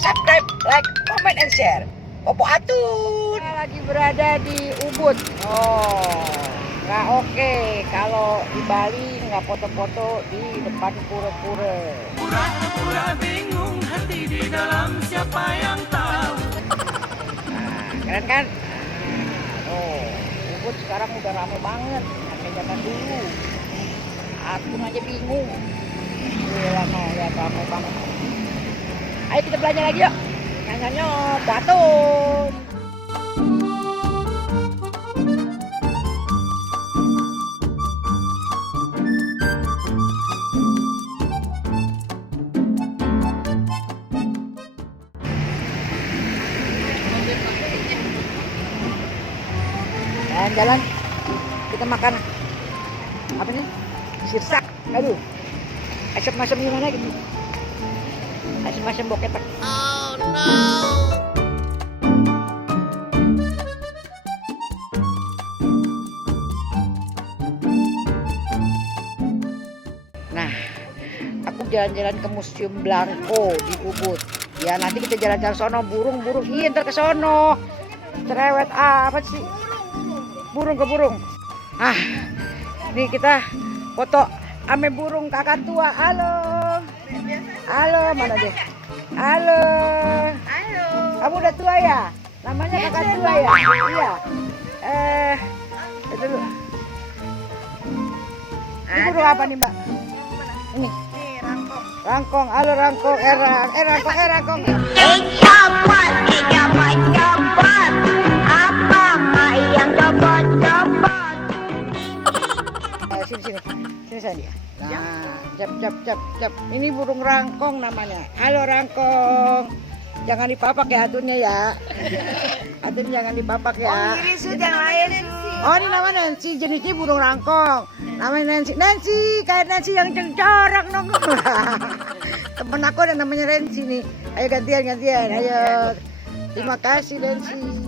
subscribe, like, comment, and share. Popo Atun. Saya lagi berada di Ubud. Nggak oke kalau di Bali nggak foto-foto di depan pura-pura. Pura-pura bingung hati di dalam siapa yang tahu. Nah, keren kan? Ubud sekarang udah rame banget. Kayak zaman dulu. Atun aja bingung. Gila no, lihat rame banget. Ayo kita belanja lagi yuk. Nyanyi Batun. Jalan kita makan apa nih? Sirsak. Aduh. Asam-asam gimana gitu? Asam-asam boketek. Oh no. Nah, aku jalan-jalan ke Museum Blanco di Ubud. Ya nanti kita jalan-jalan sono, burung-burung. Iya ntar ke sono. Cerewet apa sih? Burung ke burung. Ah, ini kita foto ame burung kakak tua. Halo. Halo, mana dia? Halo. Halo. Kamu udah tua ya? Namanya kakak tua ya? Iya. Itu dulu. Ini burung apa nih, Mbak? Ini. Nih, rangkong. Rangkong. Halo rangkong. Rangkong. Sini saya. Nah, cap. Ini burung rangkong namanya. Halo rangkong. Jangan dipapak ya atunnya ya. Atun jangan dipapak ya. Ini Sud yang lain. Oh ini namanya Nancy, jenisnya burung rangkong. Namanya Nancy kayak Nancy yang cengcorok dong. Temen aku ada namanya Nancy nih. Ayo gantian. Ayo. Terima kasih Nancy.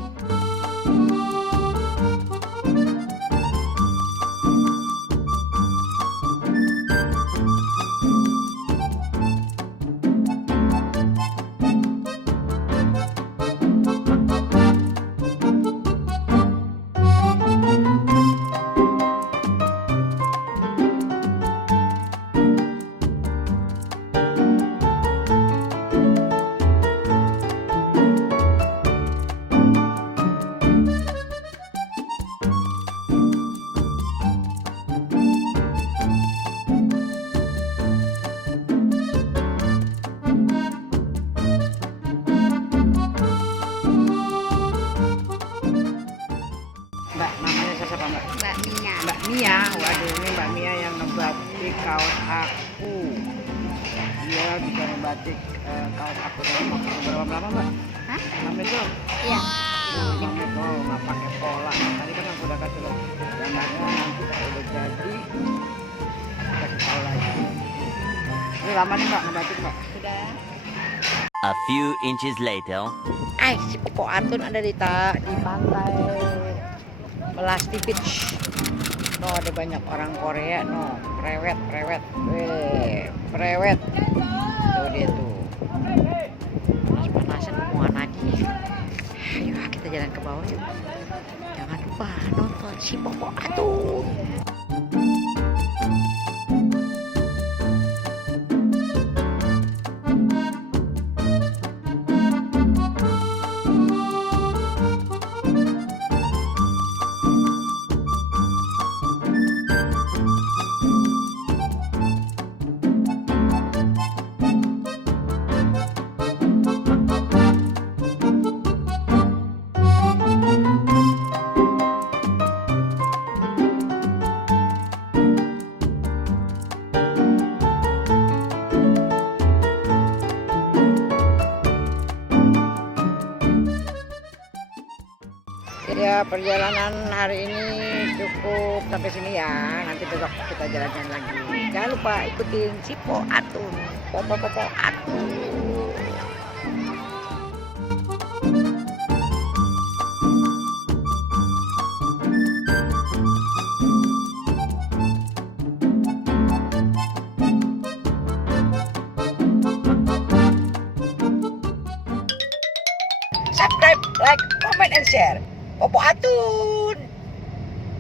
Mbak Mia, waduh ini Mbak Mia yang ngebatik kaos aku. Dia bisa ngebatik kaos aku dalam waktu berapa lama Mbak? Hah? 6 itu? Iya. 6 itu nggak pakai pola. Tadi kan aku udah kasih lihat gambarnya, nanti kalau udah jadi kasih tahu lagi. Ini lama nih Mbak ngebatik Mbak? Sudah. A few inches later. Si Popo Atun ada di pantai Melasti Beach. No, ada banyak orang Korea, no, prewet. Prewet. Tuh dia tuh. Panas-panasan mau lagi. Ayo kita jalan ke bawah yuk. Jangan lupa nonton si Popo Atun. Ya perjalanan hari ini cukup sampai sini ya. Nanti besok kita jalan-jalan lagi. Jangan lupa ikutin si Popo Atun. Popo Atun. subscribe, like, comment, and share. Popo Atun.